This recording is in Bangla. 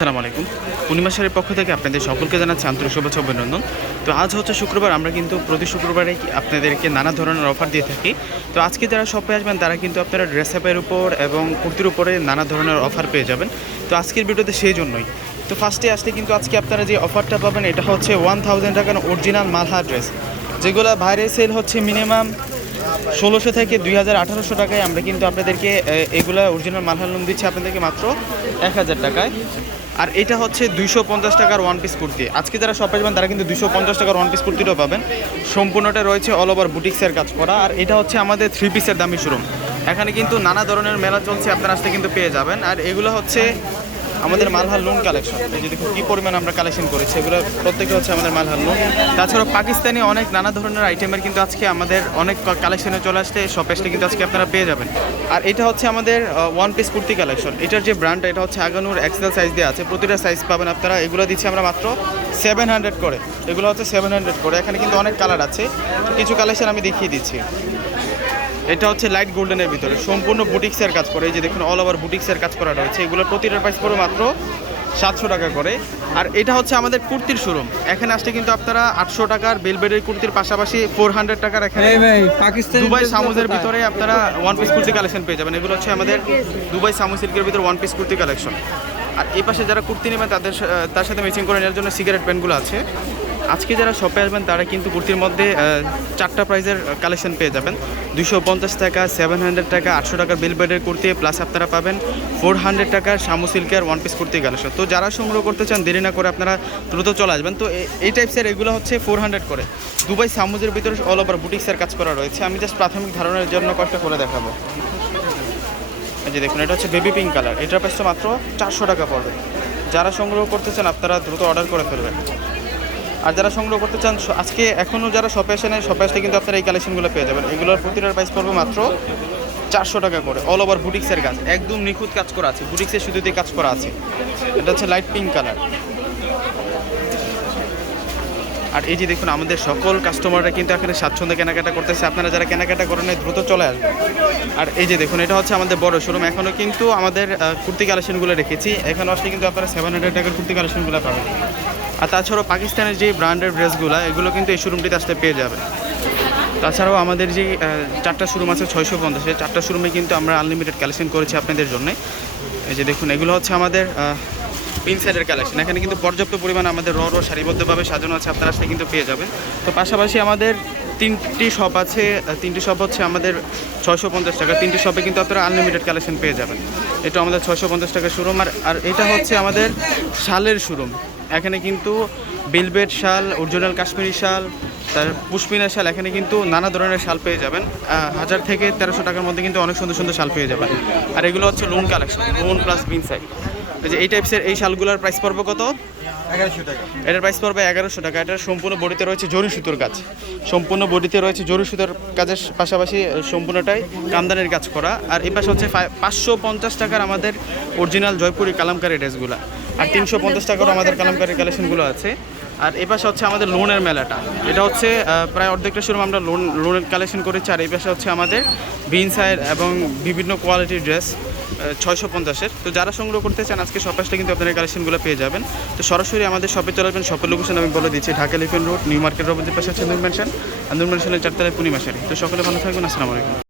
আসসালামু আলাইকুম। পূর্ণিমাশারের পক্ষ থেকে আপনাদের সকলকে জানাচ্ছি আন্তরিক শুভেচ্ছা অভিনন্দন। তো আজ হচ্ছে শুক্রবার, আমরা কিন্তু প্রতি শুক্রবারে আপনাদেরকে নানা ধরনের অফার দিয়ে থাকি। তো আজকে যারা শপে আসবেন, তারা কিন্তু আপনারা ড্রেস আপের উপর এবং কুর্তির উপরে নানা ধরনের অফার পেয়ে যাবেন। তো আজকের ভিডিওতে সেই জন্যই। তো ফার্স্টে আসলে কিন্তু আজকে আপনারা যে অফারটা পাবেন, এটা হচ্ছে ওয়ান থাউজেন্ড টাকার অরিজিনাল মালহা ড্রেস যেগুলো বাইরে সেল হচ্ছে মিনিমাম ষোলোশো থেকে দুই হাজার আঠারোশো টাকায়। আমরা কিন্তু আপনাদেরকে এগুলা অরিজিনাল মালহার লোন দিচ্ছি আপনাদেরকে মাত্র এক হাজার টাকায়। আর এটা হচ্ছে দুইশো পঞ্চাশ টাকার ওয়ান পিস কুর্তি। আজকে যারা শপে যাবেন, তারা কিন্তু দুইশো পঞ্চাশ টাকার ওয়ান পিস কুর্তিটাও পাবেন। সম্পূর্ণটা রয়েছে অল ওভার বুটিক্সের কাজ করা। আর এটা হচ্ছে আমাদের থ্রি পিসের দামি শোরুম এখানে কিন্তু নানা ধরনের মেলা চলছে, আপনারা আসতে কিন্তু পেয়ে যাবেন। আর এগুলো হচ্ছে আমাদের মালহার লোন কালেকশন এই যে দেখুন, কী পরিমাণ আমরা কালেকশন করেছি, এগুলো প্রত্যেকে হচ্ছে আমাদের মালহার লোন তাছাড়াও পাকিস্তানি অনেক নানা ধরনের আইটেমের কিন্তু আজকে আমাদের অনেক কালেকশনে চলে আসছে আসলে কিন্তু আজকে আপনারা পেয়ে যাবেন। আর এটা হচ্ছে আমাদের ওয়ান পিস কুর্তি কালেকশন এটার যে ব্র্যান্ড এটা হচ্ছে আগানুর এক্সেল সাইজ দিয়ে আছে। প্রতিটা সাইজ পাবেন আপনারা। এগুলো দিচ্ছি আমরা মাত্র সেভেন হান্ড্রেড করে। এগুলো হচ্ছে সেভেন হান্ড্রেড করে। এখানে কিন্তু অনেক কালার আছে। কিছু কালেকশন আমি দেখিয়ে দিচ্ছি। এটা হচ্ছে লাইট গোল্ডেনের ভিতরে। সম্পূর্ণ বুটিক্সের কাজ করে। এই যে দেখুন অল ওভার বুটিক্সের কাজ করা রয়েছে। এগুলোর প্রতিটার প্রাইস পড়বে মাত্র সাতশো টাকা করে। আর এটা হচ্ছে আমাদের কুর্তির শোরুম এখানে আসলে কিন্তু আপনারা আটশো টাকার বেলবেডের কুর্তির পাশাপাশি ফোর হান্ড্রেড টাকার এখানে দুবাই সামুজের ভিতরে আপনারা ওয়ান পিস কুর্তি কালেকশন পেয়ে যাবেন। এগুলো হচ্ছে আমাদের দুবাই সামু সিল্কের ভিতরে ওয়ান পিস কুর্তি কালেকশন আর এই পাশে যারা কুর্তি নেবেন তাদের তার সাথে ম্যাচিং করে নেওয়ার জন্য সিগারেট প্যান্টগুলো আছে। আজকে যারা শপে আসবেন, তারা কিন্তু কুর্তির মধ্যে চারটা প্রাইজের কালেকশন পেয়ে যাবেন। দুশো পঞ্চাশ টাকা সেভেন হান্ড্রেড টাকা, আটশো টাকার বিল বেডের কুর্তি প্লাস আপনারা পাবেন ফোর হান্ড্রেড টাকার শামু সিল্কের ওয়ান পিস কুর্তি কালেকশন তো যারা সংগ্রহ করতে চান, দেরি না করে আপনারা দ্রুত চলে আসবেন। তো এই টাইপসের এগুলো হচ্ছে ফোর হান্ড্রেড করে। দুবাই সামুজের ভিতরে অল ওভার বুটিক্সের কাজ করা রয়েছে। আমি জাস্ট প্রাথমিক ধারণার জন্য কয়েকটা করে দেখাবো। যে দেখুন, এটা হচ্ছে বেবি পিঙ্ক কালার এটার প্রাইসটা মাত্র চারশো টাকা পড়বে। যারা সংগ্রহ করতে চান, আপনারা দ্রুত অর্ডার করে ফেলবেন। আর যারা সংগ্রহ করতে চান আজকে এখনও যারা শপে আসে নেয় শপে আসলে কিন্তু আপনারা এই কালেকশনগুলো পেয়ে যাবেন। এগুলোর প্রতিটার প্রাইস পড়বে মাত্র চারশো টাকা করে অল ওভার বুটিক্সের কাজ একদম নিখুঁত কাজ করা আছে বুটিক্সের শুধু দিয়ে কাজ করা আছে। এটা হচ্ছে লাইট পিঙ্ক কালার আর এই যে দেখুন, আমাদের সকল কাস্টমাররা কিন্তু এখানে স্বাচ্ছন্দ্যে কেনাকাটা করতেছে। আপনারা যারা কেনাকাটা করেন দ্রুত চলে আসবেন। আর এই যে দেখুন, এটা হচ্ছে আমাদের বড় শোরুম এখনও কিন্তু আমাদের কুর্তি কালেকশনগুলো রেখেছি। এখানে আসলে কিন্তু আপনারা সেভেন হান্ড্রেড টাকার কুর্তি কালেকশনগুলো পাবেন। আর তাছাড়াও পাকিস্তানের যে ব্র্যান্ডের ড্রেসগুলো, এগুলো কিন্তু এই শোরুমটিতে আসলে পেয়ে যাবে তাছাড়াও আমাদের যে চারটা শোরুম আছে, ছয়শো পঞ্চাশে চারটা শোরুমে কিন্তু আমরা আনলিমিটেড কালেকশন করেছি আপনাদের জন্য। এই যে দেখুন, এগুলো হচ্ছে আমাদের পিন সাইডের কালেকশন এখানে কিন্তু পর্যাপ্ত পরিমাণ আমাদের র র সারিবদ্ধভাবে সাজানো আছে, আপনারা সেটা কিন্তু পেয়ে যাবেন। তো পাশাপাশি আমাদের তিনটি শপ আছে তিনটি শপ হচ্ছে আমাদের ছয়শো পঞ্চাশ টাকা। তিনটি শপে কিন্তু আপনারা আনলিমিটেড কালেকশন পেয়ে যাবেন। এটা আমাদের ছয়শো পঞ্চাশ টাকা শোরুম আর আর এটা হচ্ছে আমাদের শালের শোরুম এখানে কিন্তু বেলবেট শাল, অরিজিনাল কাশ্মীরি শাল, তার পুষ্পিনা শাল, এখানে কিন্তু নানা ধরনের শাল পেয়ে যাবেন। হাজার থেকে তেরোশো টাকার মধ্যে কিন্তু অনেক সুন্দর সুন্দর শাল পেয়ে যাবেন। আর এগুলো হচ্ছে লোন কালেকশন লোন প্লাস বিন সাইড এই যে এই টাইপসের এই শালগুলোর প্রাইস পড়বে কত? এগারোশো টাকা। এটার প্রাইস পড়বে এগারোশো টাকা। এটার সম্পূর্ণ বডিতে রয়েছে জরি সুতোর কাজ। সম্পূর্ণ বডিতে রয়েছে জরি সুতোর কাজের পাশাপাশি সম্পূর্ণটাই কামদানের কাজ করা। আর এই পাশে হচ্ছে পাঁচশো পঞ্চাশ টাকার আমাদের অরিজিনাল জয়পুরি কালামকারি ড্রেসগুলো। আর তিনশো পঞ্চাশ টাকারও আমাদের কালামকারি কালেকশনগুলো আছে। আর এই পাশে হচ্ছে আমাদের লোনের মেলাটা। এটা হচ্ছে প্রায় অর্ধেকটা শুরু আমরা লোন লোনের কালেকশন করেছি। আর এই পাশে হচ্ছে আমাদের বিনসাইড এবং বিভিন্ন কোয়ালিটির ড্রেস ছয়শো পঞ্চাশের। তো যারা সংগ্রহ করতে চান, আজকে শপাসটা কিন্তু আপনারা কালেকশনগুলো পেয়ে যাবেন। তো সরাসরি আমাদের শপে চলে আসবেন। শপের লোকেশন আমি বলে দিচ্ছি, ঢাকা লিফেন রোড নিউ মার্কেট রোডের পাশে আছে নূর ম্যানশন আর নূর ম্যানশনের চারতলায় পূর্ণিমাশারি তো সকলে ভালো থাকবেন, আসসালামু আলাইকুম।